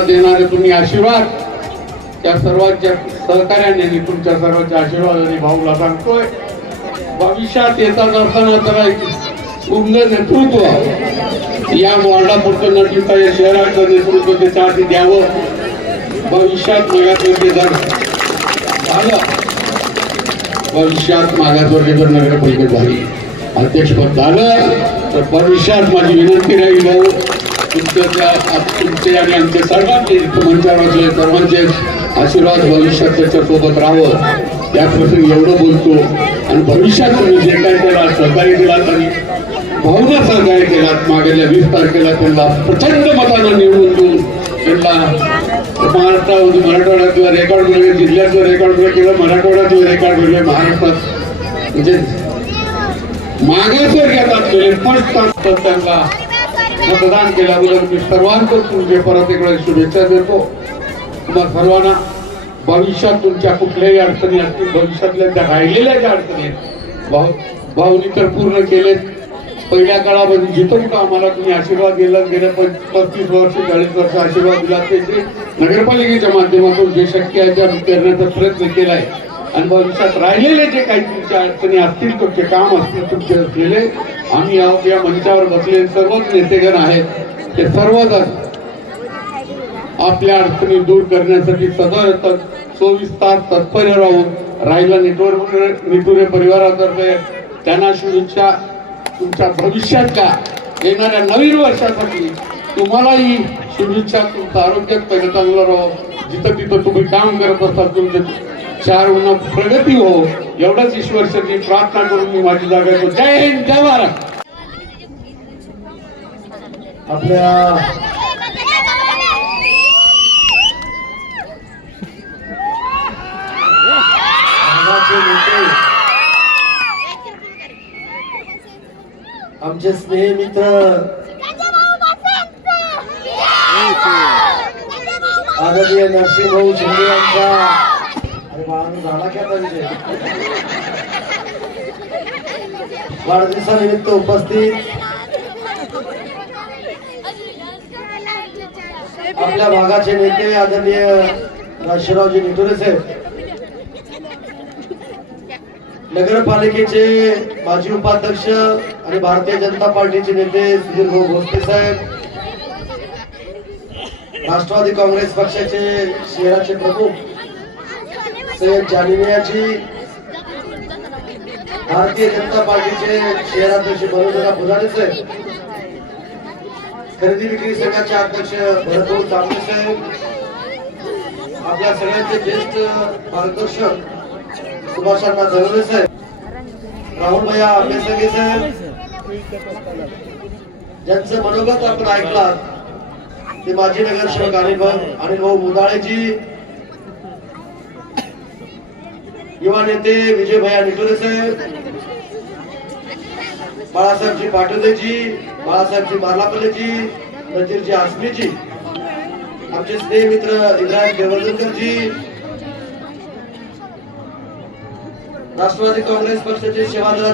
देणारे तुम्ही आशीर्वाद. त्या सर्वांच्या सहकार्याने मी तुमच्या सर्वांच्या आशीर्वादाने भाऊला सांगतोय. भविष्यात येतात असताना जरा पूर्ण नेतृत्व या वॉर्डापुरतं न ठेवता या शहराचं नेतृत्व त्याच्या आधी द्यावं. भविष्यात मागासवर्गीय झालं भविष्यात मागासवर्गीय जर नगरपालिका झाली अध्यक्षपद झालं तर भविष्यात माझी विनंती राहील भाऊ तुमच्या तुमचे आणि आमचे सर्वांचे मंचावरचे सर्वांचे आशीर्वाद भविष्यात त्याच्या सोबत राहावं. त्या एवढं बोलतो. आणि भविष्यात तुम्ही जे काय केला सहकार्य केला तरी भावना सहकार्य केलात मागेल्या वीस तारखेला त्यांना प्रचंड मतानं निवडून देऊन त्यांना महाराष्ट्रामध्ये मराठवाड्यातलं रेकॉर्ड मिळवे जिल्ह्यातलं रेकॉर्ड म्हणजे केलं मराठवाड्यातलं रेकॉर्ड मिळवे महाराष्ट्रात. म्हणजे मागासवर्गीयात असलेले फर्स्ट तास त्यांना मतदान केल्याबद्दल मी सर्वांचं तुमचे परत एकदा शुभेच्छा देतो. तुम्हा सर्वांना भविष्यात तुमच्या कुठल्याही अडचणी असतील भविष्यातल्या त्या राहिलेल्या ज्या अडचणी आहेत भाऊ भाऊनी तर पूर्ण केलेत. पहिल्या काळामध्ये जिथं का आम्हाला तुम्ही आशीर्वाद दिला गेल्या पं- पस्तीस वर्ष चाळीस वर्ष आशीर्वाद दिला ते नगरपालिकेच्या माध्यमातून जे शक्य आहे त्या करण्याचा प्रयत्न आहे आणि भविष्यात राहिलेले जे काही तुमच्या अडचणी असतील तुमचे काम असतील तुमचे असलेले आम्ही या या मंचावर बसलेले सर्वच नेतेगण आहेत. ते सर्वजण आपल्या अडचणी दूर करण्यासाठी सदर त- चोवीस तास तत्पर राहून राहिला नेटवर्क निटुरे परिवारातर्फे. त्यांना शुभेच्छा. तुमच्या भविष्यात का येणाऱ्या नवीन वर्षासाठी तुम्हालाही शुभेच्छा. तुमचं आरोग्य पहिलं चांगलं राहो. जिथं तिथं तुम्ही काम करत असतात तुमचे चार गुण प्रगती हो एवढंच ईश्वर ईश्वरची प्रार्थना करून मी माझी जागा येतो जय हिंद जय महाराष्ट्र आपल्या आमचे स्नेह मित्र आदरणीय नरसिंह भाऊ शिंदे यांचा अरे बाळानं झाला क्या विजय वाढदिवसानिमित्त उपस्थित आपल्या भागाचे नेते आदरणीय राशीरावजी निटुरे साहेब नगरपालिकेचे माजी उपाध्यक्ष आणि भारतीय जनता पार्टीचे नेते सुधीर भाऊ भोसले साहेब राष्ट्रवादी काँग्रेस पक्षाचे शहराचे प्रमुख सय्यद जानिमियाजी भारतीय जनता पार्टीचे शहराध्यक्ष बरोबरा पुजारी साहेब खरेदी विक्री संघाचे अध्यक्ष भरतभाऊ तांबे साहेब आपल्या सगळ्यांचे ज्येष्ठ मार्गदर्शक सुभाषांना झगडे साहेब राहुल भैया आंबेसंगे साहेब ज्यांचं मनोगत आपण ऐकलात ते माजी नगरसेवक अनिल भाऊ अनिल भाऊ मुदाळेजी युवा नेते विजय भैया साहेब. बाळासाहेबजी पाटोदेजी बाळासाहेबजी मार्लापल्लेजी नजीरजी आसमीजी आमचे स्नेह मित्र इब्राहिम देवर्धनकरजी राष्ट्रवादी काँग्रेस पक्षाचे सेवादलाचे